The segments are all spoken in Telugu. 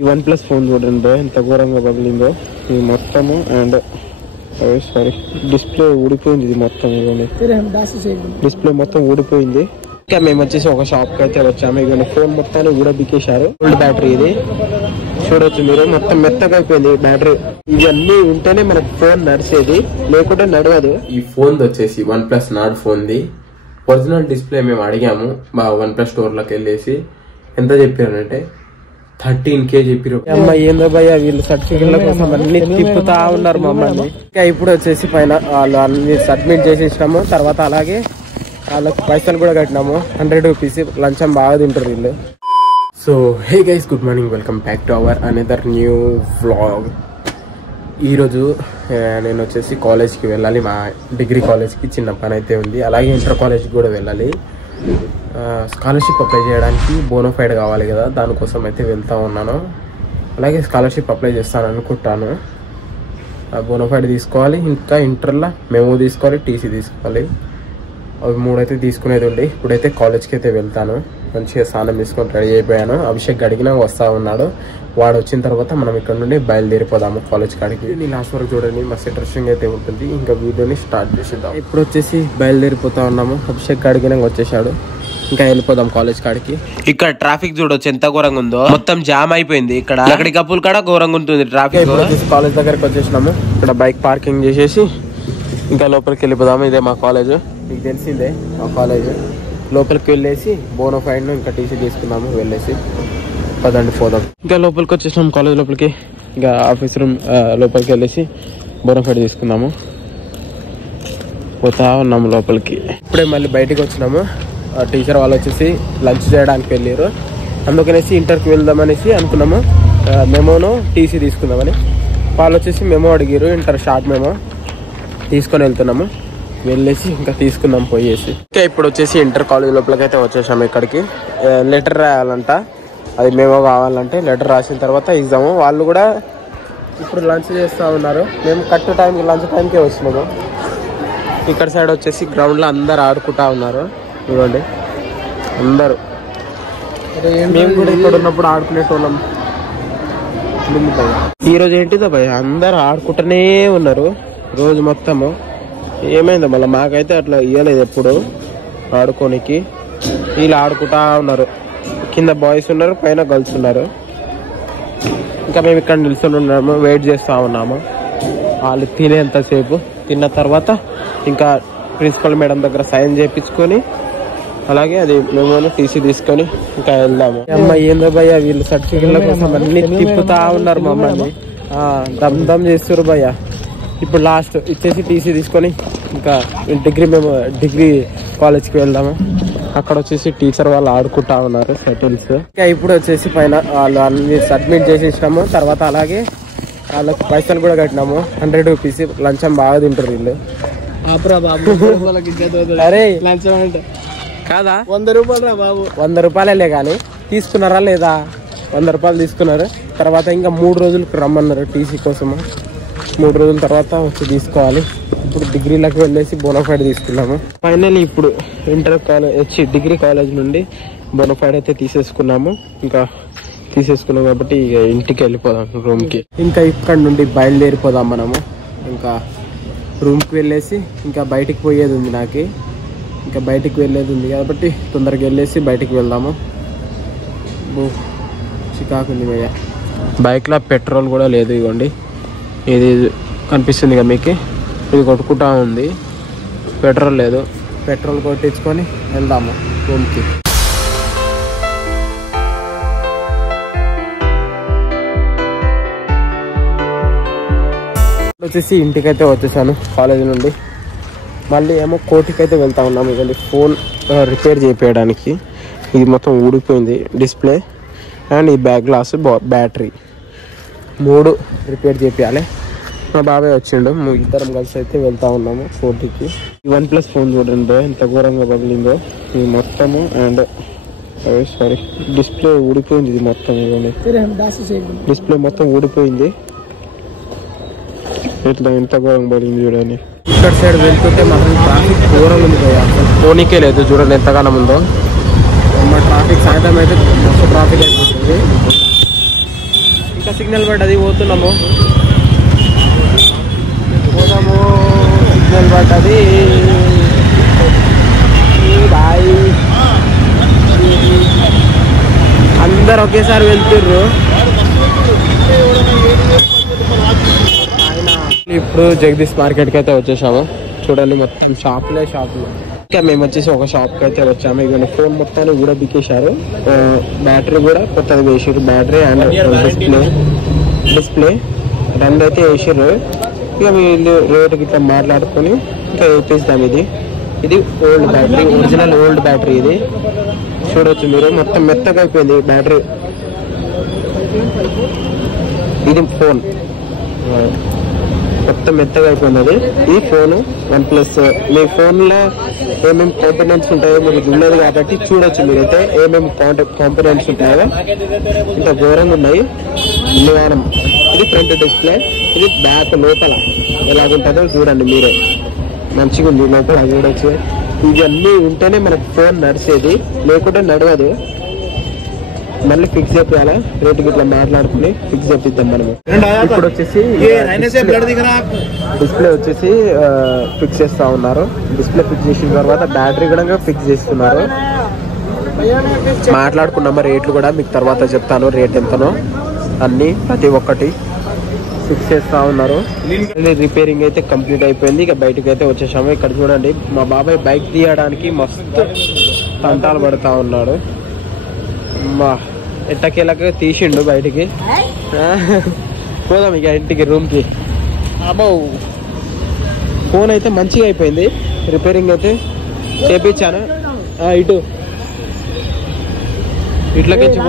ఈ OnePlus ఫోన్ చూడండి ఎంత ఘోరంగా పగిలిందో ఇది మొత్తము. అండ్ సారీ డిస్ప్లే ఊడిపోయింది. ఇది మొత్తం ఇవ్వండి, డిస్ప్లే మొత్తం ఊడిపోయింది. ఇంకా మేము వచ్చేసి ఒక షాప్ కి అయితే వచ్చాము. ఇవ్వండి ఫోన్ మొత్తాన్ని ఊడబిక్కేశారు. ఓల్డ్ బ్యాటరీ ఇది చూడొచ్చు మీరు, మొత్తం మెత్తగా అయిపోయింది బ్యాటరీ. ఇవన్నీ ఉంటేనే మనకు ఫోన్ నడిచేది, లేకుంటే నడవదు. ఈ ఫోన్ వచ్చేసి OnePlus నాడ్ ఫోన్ది. ఒరిజినల్ డిస్ప్లే మేము అడిగాము మా OnePlus స్టోర్ లోకి వెళ్ళేసి. ఎంత చెప్పారంటే 13K చెప్పారు. అమ్మాయి ఏందో భయ్య వీళ్ళు సర్టిఫికెట్ల కోసం అన్ని తిప్పుతా ఉన్నారు మమ్మల్ని. ఇంకా ఇప్పుడు వచ్చేసి పైన వాళ్ళు అన్ని సబ్మిట్ చేసేసినాము. తర్వాత అలాగే వాళ్ళకి పైసలు కూడా కట్టినాము 100 రూపీస్. లంచం బాగా తింటారు వీళ్ళు. So hey guys, good morning, welcome back to our another new vlog. ఈరోజు నేను వచ్చేసి కాలేజ్కి వెళ్ళాలి. మా డిగ్రీ కాలేజ్కి చిన్న పని అయితే ఉంది. అలాగే ఇంటర్ కాలేజ్కి కూడా వెళ్ళాలి. స్కాలర్షిప్ అప్లై చేయడానికి బోనోఫైడ్ కావాలి కదా, దానికోసం అయితే వెళ్తూ ఉన్నాను. అలాగే స్కాలర్షిప్ అప్లై చేస్తాను అనుకుంటాను. బోనోఫైడ్ తీసుకోవాలి, ఇంకా ఇంటర్లో మెమో తీసుకోవాలి, టీసీ తీసుకోవాలి. అవి 3 అయితే తీసుకునేది ఉండి ఇప్పుడైతే కాలేజ్కి అయితే వెళ్తాను. మంచిగా స్నానం తీసుకొని రెడీ అయిపోయాను. అభిషేక్ అడిగినా వస్తూ ఉన్నాడు. వాడు వచ్చిన తర్వాత మనం ఇక్కడ నుండి బయలుదేరిపోదాము కాలేజ్ కాడికి. నేను లాస్ట్ వరకు చూడండి, మస్తు ఇంట్రెస్టింగ్ అయితే ఉంటుంది. ఇంకా వీడియోని స్టార్ట్ చేసేద్దాం. ఇప్పుడు వచ్చేసి బయలుదేరిపోతా ఉన్నాము. అభిషేక్ అడిగినా వచ్చేసాడు. ఇంకా వెళ్ళిపోదాం కాలేజ్ కాడికి. ఇక్కడ ట్రాఫిక్ చూడొచ్చు ఎంత ఘోరంగా ఉందో, మొత్తం జామ్ అయిపోయింది. ఇక్కడ అక్కడి కప్పులు కాడ ఘోరంగా ఉంటుంది ట్రాఫిక్. కాలేజ్ దగ్గరకు వచ్చేసినాము. ఇక్కడ బైక్ పార్కింగ్ చేసేసి ఇంకా లోపలికి వెళ్ళిపోదాము. ఇదే మా కాలేజ్, మీకు తెలిసిందే మా కాలేజ్. లోపలికి వెళ్ళేసి బోనోఫైడ్ ఇంకా టీసీ తీసుకున్నాము. వెళ్ళేసి పదండి పోదాం. ఇంకా లోపలికి వచ్చేసినాము కాలేజ్ లోపలికి. ఇంకా ఆఫీస్ రూమ్ లోపలికి వెళ్ళేసి బోనోఫైడ్ తీసుకున్నాము. పోతా ఉన్నాము లోపలికి. ఇప్పుడే మళ్ళీ బయటకు వచ్చినాము. టీచర్ వాళ్ళు వచ్చేసి లంచ్ చేయడానికి వెళ్ళారు. అందుకనేసి ఇంటర్కి వెళ్దామనేసి అనుకున్నాము. మెమోను టీసీ తీసుకుందామని. వాళ్ళు వచ్చేసి మెమో అడిగారు, ఇంటర్ షార్ట్ మెమో తీసుకొని వెళ్తున్నాము. వెళ్ళేసి ఇంకా తీసుకుందాం పోయేసి. ఇంకా ఇప్పుడు వచ్చేసి ఇంటర్ కాలేజ్ లోపలికి అయితే వచ్చేసాము. ఇక్కడికి లెటర్ రాయాలంట, అది మెమో కావాలంటే లెటర్ రాసిన తర్వాత ఎగ్జామ్. వాళ్ళు కూడా ఇప్పుడు లంచ్ చేస్తూ ఉన్నారు. మేము కరెక్ట్ టైంకి లంచ్ టైంకే వస్తున్నాము. ఇక్కడ సైడ్ వచ్చేసి గ్రౌండ్లో అందరు ఆడుకుంటా ఉన్నారు చూడండి అందరూ. మేము కూడా ఇక్కడ ఉన్నప్పుడు ఆడుకునేటోళ్ళం. ఈరోజు ఏంటిదో భయ అందరు ఆడుకుంటూనే ఉన్నారు రోజు మొత్తము. ఏమైందో మళ్ళీ మాకైతే అట్లా ఇవ్వలేదు ఎప్పుడు ఆడుకోనికి. వీళ్ళు ఆడుకుంటా ఉన్నారు. కింద బాయ్స్ ఉన్నారు, పైన గర్ల్స్ ఉన్నారు. ఇంకా మేము ఇక్కడ నిల్చొని ఉన్నాము, వెయిట్ చేస్తూ ఉన్నాము. వాళ్ళు తినేంతసేపు తిన్న తర్వాత ఇంకా ప్రిన్సిపల్ మేడం దగ్గర సైన్ చేయించుకొని అలాగే అది మేము టీసీ తీసుకొని ఇంకా వెళ్దాము. అమ్మాయి ఏందో భయ్య వీళ్ళు సర్టిఫికెట్ల కోసం అన్ని తిప్పుతా ఉన్నారు మమ్మల్ని. దమ్ చేస్తారు భయ్య. ఇప్పుడు లాస్ట్ ఇచ్చేసి టీసీ తీసుకొని ఇంకా డిగ్రీ కాలేజ్కి వెళ్దాము. అక్కడ వచ్చేసి టీచర్ వాళ్ళు ఆడుకుంటా ఉన్నారు షటిల్స్. ఇంకా ఇప్పుడు వచ్చేసి పైన వాళ్ళు అన్ని సబ్మిట్ చేసేసినాము. తర్వాత అలాగే వాళ్ళకి పైసలు కూడా కట్టినాము 100 రూపీస్. లంచం బాగా తింటారు వీళ్ళు. అరే లంచం అంటే కాదా, 100 రూపాయలు రా బాబు. 100 రూపాయలే కానీ తీసుకున్నారా లేదా? 100 రూపాయలు తీసుకున్నారు. తర్వాత ఇంకా 3 రోజులకు రమ్మన్నారు టీసీ కోసము. 3 రోజుల తర్వాత వచ్చి తీసుకోవాలి. ఇప్పుడు డిగ్రీలకు వెళ్ళేసి బోనోఫైడ్ తీసుకున్నాము. ఫైనల్లీ ఇప్పుడు ఇంటర్ కాలేజ్ డిగ్రీ కాలేజ్ నుండి బోనోఫైడ్ అయితే తీసేసుకున్నాము. ఇంకా తీసేసుకున్నాం కాబట్టి ఇక ఇంటికి వెళ్ళిపోదాం రూమ్కి. ఇంకా ఇక్కడ నుండి బయలుదేరిపోదాం మనము. ఇంకా రూమ్కి వెళ్ళేసి ఇంకా బయటికి పోయేది ఉంది నాకు. ఇంకా బయటికి వెళ్ళేది ఉంది కాబట్టి తొందరగా వెళ్ళేసి బయటికి వెళ్దాము. చికాకుంది భయ్య. బైక్లో పెట్రోల్ కూడా లేదు. ఇవ్వండి ఇది కనిపిస్తుంది కదా మీకు, ఇది కొట్టుకుంటా ఉంది. పెట్రోల్ లేదు. పెట్రోల్ కొట్టించుకొని వెళ్దాము రూమ్కి. వచ్చేసి ఇంటికైతే వచ్చేసాను కాలేజీ నుండి. మళ్ళీ ఏమో కోర్టుకి అయితే వెళ్తా ఉన్నాము. ఇవ్వండి ఫోన్ రిపేర్ చేయించడానికి. ఇది మొత్తం ఊడిపోయింది డిస్ప్లే అండ్ ఈ బ్యాక్ గ్లాస్, బ్యాటరీ 3 రిపేర్ చేయించాలి. మా బాబాయ్ వచ్చిండు, ఇద్దరం కలిసి అయితే వెళ్తా ఉన్నాము కోర్టుకి. ఈ OnePlus ఫోన్ చూడండి ఎంత ఘోరంగా పగిలిందో ఇది మొత్తము. అండ్ సారీ డిస్ప్లే ఊడిపోయింది. ఇది మొత్తం ఇవ్వండి డిస్ప్లే మొత్తం ఊడిపోయింది. ఇట్లా ఎంత ఘోరంగా పడింది చూడండి. ఇక్కడ సైడ్ వెళ్తుంటే మాత్రం ట్రాఫిక్ ఘోరంగా ఉంది కదా, అసలు పోనీకే లేదు. చూడండి ఎంతగానం ఉందో. మా ట్రాఫిక్ సాయంత్రం అయితే మస్తు ట్రాఫిక్ అయిపోతుంది. ఇంకా సిగ్నల్ పడ్డది, పోతున్నాము సిగ్నల్ పడ్డది. బాయ్. అందరు ఒకేసారి వెళ్తుర్రు. ఇప్పుడు జగదీష్ మార్కెట్కి అయితే వచ్చేసాము. చూడండి మొత్తం షాపులు. ఇంకా మేము వచ్చేసి ఒక షాప్కి అయితే వచ్చాము. ఇక ఫోన్ మొత్తాన్ని కూడా బికేశారు. బ్యాటరీ కూడా కొత్తది వేసారు. బ్యాటరీ అండ్ డిస్ప్లే రెండు అయితే వేసారు. ఇక వీళ్ళు రేటు ఇట్లా మాట్లాడుకొని ఇంకా వేపిస్తాం. ఇది old battery, original old battery. ఇది చూడొచ్చు మీరు, మొత్తం మెత్తగా అయిపోయింది బ్యాటరీ. ఇది ఫోన్ మొత్తం మెత్తగా అయిపోయింది. ఈ ఫోన్ OnePlus. మీ ఫోన్లో ఏమేమి కాంపోనెంట్స్ ఉంటాయో మీరు ఉండదు కాబట్టి చూడొచ్చు మీరైతే ఏమేమి కాంపోనెంట్స్ ఉంటాయో. ఇంత ఘోరంగా ఉన్నాయి. ఇది ఫ్రంట్ డిస్ప్లే, ఇది బ్యాక్ లోపల ఎలాగుంటుందో చూడండి మీరే. మంచిగా ఉంది లోపల చూడొచ్చు. ఇవన్నీ ఉంటేనే మనకు ఫోన్ నడిచేది, లేకుంటే నడవదు. మళ్ళీ ఫిక్స్ చేయాలా, రేటు ఇట్లా మాట్లాడుకుని ఫిక్స్ చేపిద్దాం మనము. ఇప్పుడు వచ్చేసి డిస్ప్లే వచ్చేసి ఫిక్స్ చేస్తా ఉన్నారు. డిస్ప్లే ఫిక్స్ చేసిన తర్వాత బ్యాటరీ కూడా ఫిక్స్ చేస్తున్నారు. మాట్లాడుకున్నాము రేట్లు కూడా, మీకు తర్వాత చెప్తాను రేట్ ఎంతనో. అన్ని ప్రతి ఒక్కటి ఫిక్స్ చేస్తా ఉన్నారు. రిపేరింగ్ అయితే కంప్లీట్ అయిపోయింది. ఇక బయటకు అయితే వచ్చేసాము. ఇక్కడ చూడండి మా బాబాయ్ బైక్ తీయడానికి మస్తు తంటాలు పడతా ఉన్నాడు. మా ఎట్టకేళ్ళకి తీసిండు బయటికి. పోదాం ఇక ఇంటికి, రూమ్కి. అబ్బో ఫోన్ అయితే మంచిగా అయిపోయింది. రిపేరింగ్ అయితే చేపించాను. ఇట్లకించి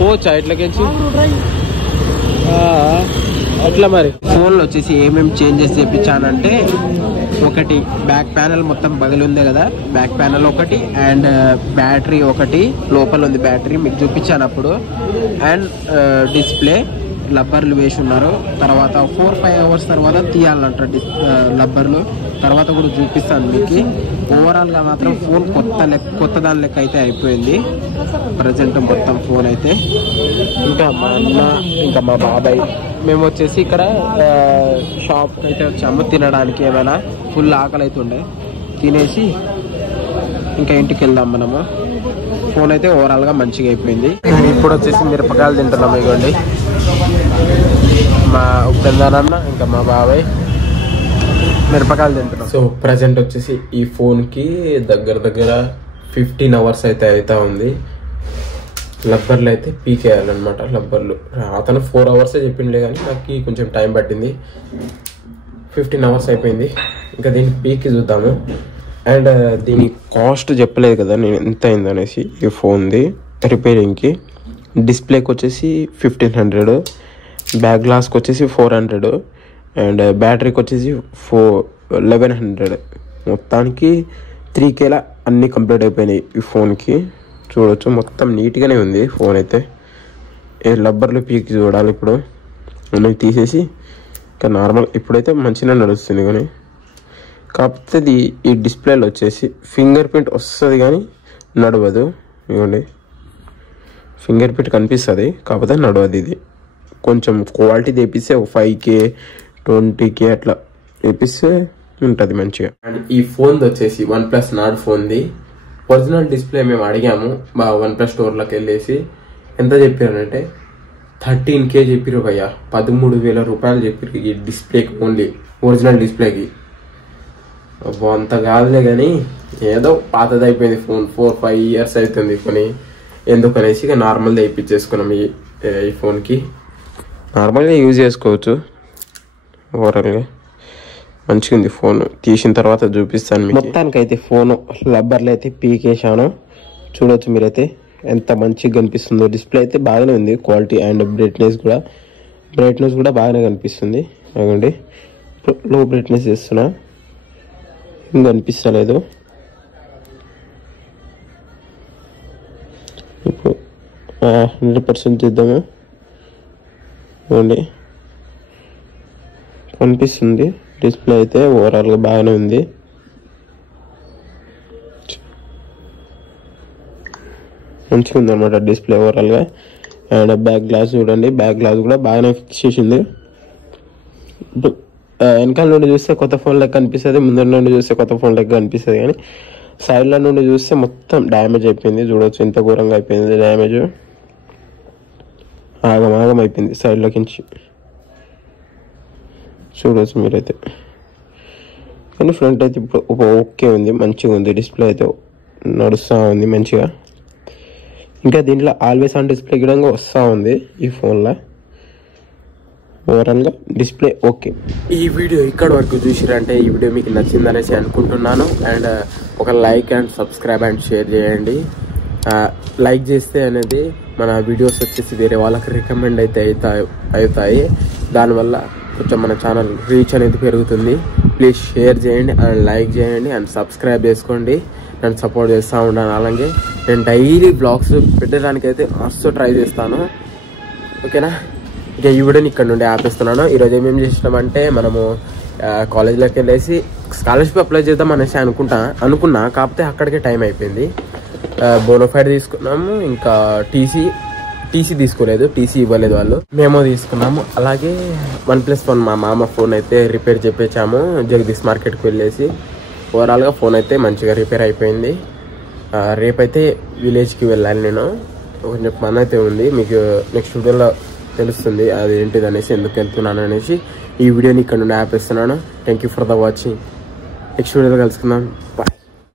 పోవచ్చా? ఇట్లకించి అట్లా. మరి ఫోన్లో వచ్చేసి ఏమేమి చేంజెస్ చేయించానంటే, ఒకటి బ్యాక్ ప్యానల్ మొత్తం పగిలి ఉంది కదా, బ్యాక్ ప్యానల్ ఒకటి, అండ్ బ్యాటరీ ఒకటి లోపల ఉంది బ్యాటరీ, మీకు చూపించాను అప్పుడు. అండ్ డిస్ప్లే లబ్బర్లు వేసి ఉన్నారు. తర్వాత 4-5 hours తర్వాత తీయాలంట లబ్బర్లు. తర్వాత కూడా చూపిస్తాను మీకు. ఓవరాల్గా మాత్రం ఫోన్ కొత్త దాని లెక్క అయితే అయిపోయింది ప్రజెంట్ మొత్తం ఫోన్ అయితే. ఇంకా మా అన్న, ఇంకా మా బాబాయ్, మేము వచ్చేసి ఇక్కడ షాప్ అయితే వచ్చాము తినడానికి. ఏమైనా ఫుల్ ఆకలి అయితే ఉండే, తినేసి ఇంకా ఇంటికి వెళ్దాం మనము. ఫోన్ అయితే ఓవరాల్గా మంచిగా అయిపోయింది. ఇప్పుడు వచ్చేసి మిరపకాయలు తింటున్నాము. ఇవ్వండి మా ఉప్పెందానన్న, ఇంకా మా బాబాయ్ మిరపకాయలు తింటున్నాం. సో ప్రజెంట్ వచ్చేసి ఈ ఫోన్కి దగ్గర 15 hours అయితే అవుతా ఉంది. లబ్బర్లు అయితే పీకేయాలన్నమాట. లబ్బర్లు అతను 4 hours చెప్పిండే, కానీ నాకు కొంచెం టైం పట్టింది. 15 hours అయిపోయింది. ఇంకా దీన్ని పీకి చూద్దాము. అండ్ దీని కాస్ట్ చెప్పలేదు కదా నేను ఎంత అయింది అనేసి. ఈ ఫోన్ది రిపేరింగ్కి డిస్ప్లేకి వచ్చేసి 1500, బ్యాక్ గ్లాస్కి వచ్చేసి 400, అండ్ బ్యాటరీకి వచ్చేసి 1100. మొత్తానికి 3K అన్నీ కంప్లీట్ అయిపోయినాయి ఈ ఫోన్కి. చూడవచ్చు మొత్తం నీట్గానే ఉంది ఫోన్ అయితే. ఏ లబ్బర్లు పీకి చూడాలి ఇప్పుడు. అన్నీ తీసేసి ఇంకా నార్మల్ ఇప్పుడైతే మంచిగా నడుస్తుంది. కానీ కాకపోతే ఈ డిస్ప్లేలో వచ్చేసి ఫింగర్ ప్రింట్ వస్తుంది కానీ నడవదు. ఇవ్వండి ఫింగర్ ప్రింట్ కనిపిస్తుంది, కాకపోతే నడవదు. ఇది కొంచెం క్వాలిటీ తెప్పిస్తే 5K 20K అట్లా తెప్పిస్తే ఉంటుంది మంచిగా. అండ్ ఈ ఫోన్ది వచ్చేసి OnePlus Nord ఫోన్ది ఒరిజినల్ డిస్ప్లే మేము అడిగాము మా OnePlus స్టోర్లోకి వెళ్ళేసి. ఎంత చెప్పారంటే 13K చెప్పారు భయ్య. 13,000 రూపాయలు చెప్పారు ఈ డిస్ప్లేకి, ఓన్లీ ఒరిజినల్ డిస్ప్లేకి. అంత కాదులే కానీ ఏదో పాతది అయిపోయింది ఫోన్. 4-5 years అవుతుంది కొని. ఎందుకనేసి ఇక నార్మల్గా ఇప్పించేసుకున్నాం ఈ ఫోన్కి. నార్మల్గా యూజ్ చేసుకోవచ్చు. ఓవరాల్గా మంచిగా ఉంది ఫోన్. తీసిన తర్వాత చూపిస్తాను. మొత్తానికైతే ఫోన్ లబ్బర్లు అయితే పీకేసాను. చూడొచ్చు మీరైతే ఎంత మంచిగా కనిపిస్తుందో. డిస్ప్లే అయితే బాగానే ఉంది క్వాలిటీ, అండ్ బ్రైట్నెస్ కూడా బాగానే కనిపిస్తుంది. అదండి లో బ్రైట్నెస్ చేస్తున్నా, ఇంకా కనిపిస్తలేదు. ఇప్పుడు 100% చేద్దాము. ఇవ్వండి కనిపిస్తుంది. డిస్ప్లే అయితే ఓవరాల్గా బాగానే ఉంది. మంచిగా ఉంది అనమాట డిస్ప్లే ఓవరాల్గా. అండ్ బ్యాక్ గ్లాస్ చూడండి, బ్యాక్ గ్లాస్ కూడా బాగానే ఫిక్స్ చేసింది. వెనకాల నుండి చూస్తే కొత్త ఫోన్ లెక్క అనిపిస్తుంది, ముందర నుండి చూస్తే కొత్త ఫోన్ లెక్క అనిపిస్తుంది. కానీ సైడ్ల నుండి చూస్తే మొత్తం డ్యామేజ్ అయిపోయింది. చూడవచ్చు ఎంత ఘోరంగా అయిపోయింది డ్యామేజ్, ఆగం అయిపోయింది సైడ్లోకించి చూడవచ్చు మీరైతే. కానీ ఫ్రంట్ అయితే ఇప్పుడు ఓకే ఉంది, మంచిగా ఉంది. డిస్ప్లే అయితే నడుస్తూ ఉంది మంచిగా. ఇంకా దీంట్లో ఆల్వేస్ ఆన్ డిస్ప్లే కూడా వస్తూ ఉంది ఈ ఫోన్లో. ఓవరాల్గా డిస్ప్లే ఓకే. ఈ వీడియో ఇక్కడ వరకు చూసిరంటే ఈ వీడియో మీకు నచ్చిందనేసి అనుకుంటున్నాను. అండ్ ఒక like and subscribe and share చేయండి. లైక్ చేస్తే అనేది మన వీడియోస్ వచ్చేసి వేరే వాళ్ళకి రికమెండ్ అయితే అవుతాయి. దానివల్ల కొంచెం మన ఛానల్ రీచ్ అనేది పెరుగుతుంది. ప్లీజ్ షేర్ చేయండి అండ్ లైక్ చేయండి అండ్ సబ్స్క్రైబ్ చేసుకోండి. నన్ను సపోర్ట్ చేస్తూ ఉన్నాను. అలాగే నేను డైలీ బ్లాగ్స్ పెట్టడానికైతే మస్తు ట్రై చేస్తాను. ఓకేనా? ఇక ఈ వీడియోని ఇక్కడ నుండి ఆపేస్తున్నాను. ఈరోజు ఏమేమి చేసినామంటే మనము కాలేజ్లోకి వెళ్ళేసి స్కాలర్షిప్ అప్లై చేద్దాం అనేసి అనుకున్నా. కాకపోతే అక్కడికే టైం అయిపోయింది. బోనోఫైడ్ తీసుకున్నాము, ఇంకా టీసీ తీసుకోలేదు, టీసీ ఇవ్వలేదు వాళ్ళు, మేమో తీసుకున్నాము. అలాగే OnePlus ఫోన్ మా మామ ఫోన్ అయితే రిపేర్ చేపించాము జగదీష్ మార్కెట్కి వెళ్ళేసి. ఓవరాల్గా ఫోన్ అయితే మంచిగా రిపేర్ అయిపోయింది. రేపైతే విలేజ్కి వెళ్ళాలి నేను. కొంచెం పని అయితే ఉంది, మీకు నెక్స్ట్ వీడియోలో తెలుస్తుంది అది ఏంటిది అనేసి, ఎందుకు వెళ్తున్నాను అనేసి. ఈ వీడియోని ఇక్కడ నుండి ఆపేస్తున్నాను. Thank you for the watching. Next వీడియోలో కలుసుకుందాం. బాయ్.